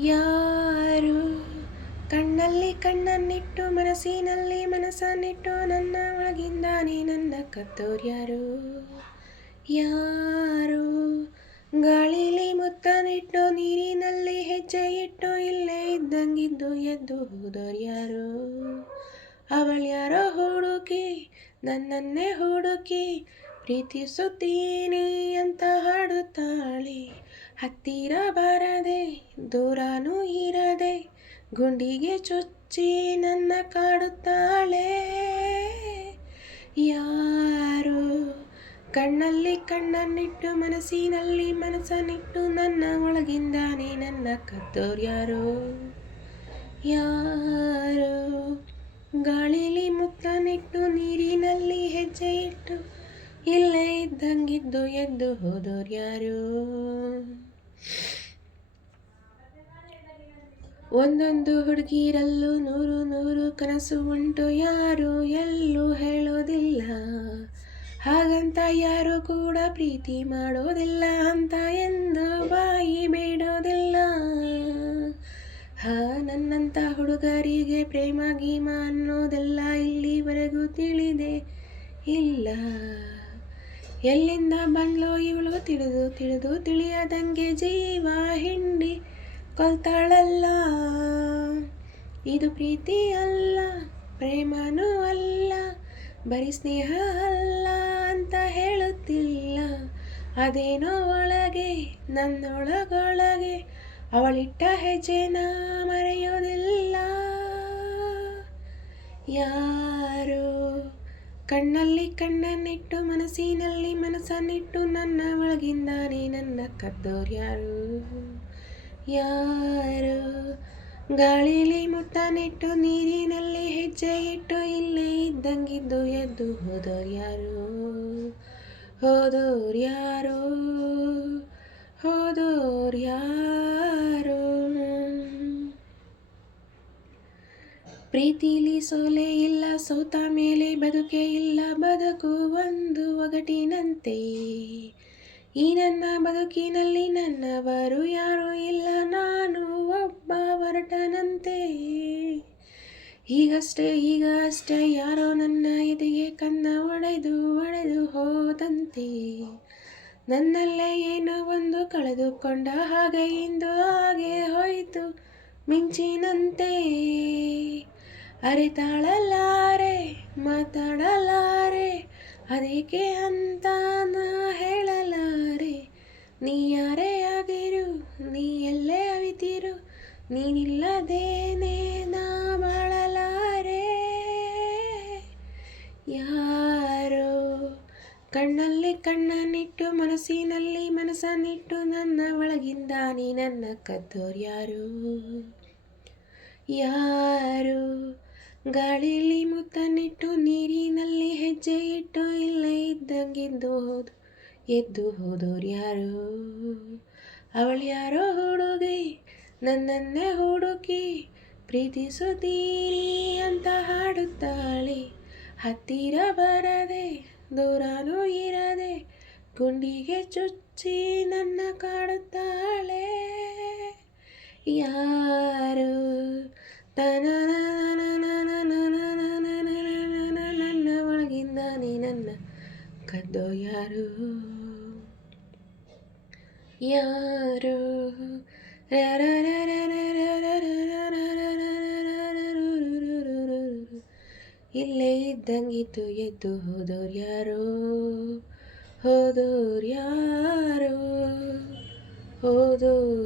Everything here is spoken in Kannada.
ಯಾರು ಕಣ್ಣಲ್ಲಿ ಕಣ್ಣನ್ನಿಟ್ಟು ಮನಸ್ಸಿನಲ್ಲಿ ಮನಸ್ಸನ್ನಿಟ್ಟು ನನ್ನ ಒಳಗಿಂದಾನೆ ನನ್ನ ಕತ್ತೋರ್ಯಾರು. ಯಾರು ಗಾಳಿಲಿ ಮುತ್ತನಿಟ್ಟು ನೀರಿನಲ್ಲಿ ಹೆಜ್ಜೆ ಇಟ್ಟು ಇಲ್ಲೇ ಇದ್ದಂಗಿದ್ದು ಎದ್ದು ಹೋದೋರ್ಯಾರು. ಅವಳ್ಯಾರೋ ಹುಡುಕಿ ನನ್ನನ್ನೇ ಹುಡುಕಿ ಪ್ರೀತಿಸುತ್ತೀನಿ ಅಂತ ಹಾಡುತ್ತಾಳೆ. ಹತ್ತಿರ ಬರದೆ ದೂರನೂ ಇರದೆ ಗುಂಡಿಗೆ ಚುಚ್ಚಿ ನನ್ನ ಕಾಡುತ್ತಾಳೆ. ಯಾರು ಕಣ್ಣಲ್ಲಿ ಕಣ್ಣನ್ನಿಟ್ಟು ಮನಸ್ಸಿನಲ್ಲಿ ಮನಸ್ಸನ್ನಿಟ್ಟು ನನ್ನ ಒಳಗಿಂದಾನೆ ನನ್ನ ಕದ್ದೋರ್ಯಾರು. ಯಾರು ಗಾಳಿಲಿ ಮುತ್ತನಿಟ್ಟು ನೀರಿನಲ್ಲಿ ಹೆಜ್ಜೆ ಇಟ್ಟು ಇಲ್ಲೇ ಇದ್ದಂಗಿದ್ದು ಎದ್ದು ಹೋದೋರ್ಯಾರು. ಒಂದೊಂದು ಹುಡುಗಿರಲ್ಲೂ ನೂರು ನೂರು ಕನಸು ಉಂಟು, ಯಾರು ಎಲ್ಲೂ ಹೇಳೋದಿಲ್ಲ. ಹಾಗಂತ ಯಾರು ಕೂಡ ಪ್ರೀತಿ ಮಾಡೋದಿಲ್ಲ ಅಂತ ಎಂದು ಬಾಯಿ ಬೇಡೋದಿಲ್ಲ. ನನ್ನಂಥ ಹುಡುಗರಿಗೆ ಪ್ರೇಮ ಗೀಮ ಅನ್ನೋದೆಲ್ಲ ಇಲ್ಲಿವರೆಗೂ ತಿಳಿದೇ ಇಲ್ಲ. ಎಲ್ಲಿಂದ ಬಂದ್ಲೋ ಇವಳು ತಿಳಿದು ತಿಳಿದು ತಿಳಿಯದಂಗೆ ಜೀವ ಹಿಂಡಿ ಕೊಲ್ತಾಳಲ್ಲ. ಇದು ಪ್ರೀತಿ ಅಲ್ಲ, ಪ್ರೇಮನೂ ಅಲ್ಲ, ಬರೀ ಸ್ನೇಹ ಅಲ್ಲ ಅಂತ ಹೇಳುತ್ತಿಲ್ಲ. ಅದೇನೋ ಒಳಗೆ ನನ್ನೊಳಗೊಳಗೆ ಅವಳಿಟ್ಟ ಹೆಜ್ಜೆನ ಮರೆಯೋದಿಲ್ಲ. ಯಾರು ಕಣ್ಣಲ್ಲಿ ಕಣ್ಣನ್ನಿಟ್ಟು ಮನಸ್ಸಿನಲ್ಲಿ ಮನಸ್ಸನ್ನಿಟ್ಟು ನನ್ನ ಒಳಗಿಂದಾನೆ ನನ್ನ ಕದ್ದೋರ್ಯಾರು. ಯಾರು ಗಾಳಿಲಿ ಮುತ್ತನಿಟ್ಟು ನೀರಿನಲ್ಲಿ ಹೆಜ್ಜೆ ಇಟ್ಟು ಇಲ್ಲೇ ಇದ್ದಂಗಿದ್ದು ಎದ್ದು ಹೋದೋರ್ಯಾರು. ಹೋದೋರ್ಯಾರು ಹೋದೋರ್ಯಾರು. ಪ್ರೀತಿಲಿ ಸೋಲೆ ಇಲ್ಲ, ಸೋತ ಮೇಲೆ ಬದುಕೆ ಇಲ್ಲ, ಬದುಕು ಒಂದು ಒಗಟಿನಂತೆ. ಈ ನನ್ನ ಬದುಕಿನಲ್ಲಿ ನನ್ನವರು ಯಾರೂ ಇಲ್ಲ, ನಾನು ಒಬ್ಬ ಹೊರಟನಂತೆ. ಈಗ ಅಷ್ಟೇ ಯಾರೋ ನನ್ನ ಎದೆಗೆ ಕನ್ನ ಒಡೆದು ಹೋದಂತೆ. ನನ್ನಲ್ಲೇ ಏನೋ ಒಂದು ಕಳೆದುಕೊಂಡ ಹಾಗೆ ಇಂದು ಹಾಗೆ ಹೋಯಿತು ಮಿಂಚಿನಂತೆ. ಅರಿತಾಳಲಾರೆ ಮಾತಾಡಲಾರೆ, ಅದಕ್ಕೆ ಅಂತ ನಾ ಹೇಳಲಾರೆ. ನೀ ಯಾರೇ ಆಗಿರು, ನೀ ಎಲ್ಲೇ ಅವಿತಿರು, ನೀನಿಲ್ಲದೇನೆ ನಾ ಬಾಳಲಾರೆ. ಯಾರು ಕಣ್ಣಲ್ಲಿ ಕಣ್ಣನ್ನಿಟ್ಟು ಮನಸ್ಸಿನಲ್ಲಿ ಮನಸ್ಸನ್ನಿಟ್ಟು ನನ್ನ ಒಳಗಿಂದಾನೆ ನನ್ನ ಕದ್ದೋರ್ಯಾರು. ಯಾರು ಗಾಳಿಲಿ ಮುತ್ತನಿಟ್ಟು ನೀರಿನಲ್ಲಿ ಹೆಜ್ಜೆ ಇಟ್ಟು ಇಲ್ಲೇ ಇದ್ದಂಗಿದ್ದು ಎದ್ದು ಹೋದೋರ್ಯಾರು. ಅವಳ್ಯಾರೋ ಹುಡುಗಿ ನನ್ನನ್ನೇ ಹುಡುಕಿ ಪ್ರೀತಿಸುತ್ತೀನಿ ಅಂತ ಹಾಡುತ್ತಾಳೆ. ಹತ್ತಿರ ಬರದೆ ದೂರನೂ ಇರದೆ ಗುಂಡಿಗೆ ಚುಚ್ಚಿ ನನ್ನ ಕಾಡುತ್ತಾಳೆ. ಯಾರು ನನ್ನ ಒಳಗಿಂದಾನೆ ನನ್ನ ಕದ್ದೋರ್ಯಾರು. ಯಾರು ಇಲ್ಲೇ ಇದ್ದಂಗಿತ್ತು ಎದ್ದು ಹೋದೋರ್ಯಾರು. ಹೋದೋರ್ಯಾರು ಹೋದೋರ್ಯಾರು.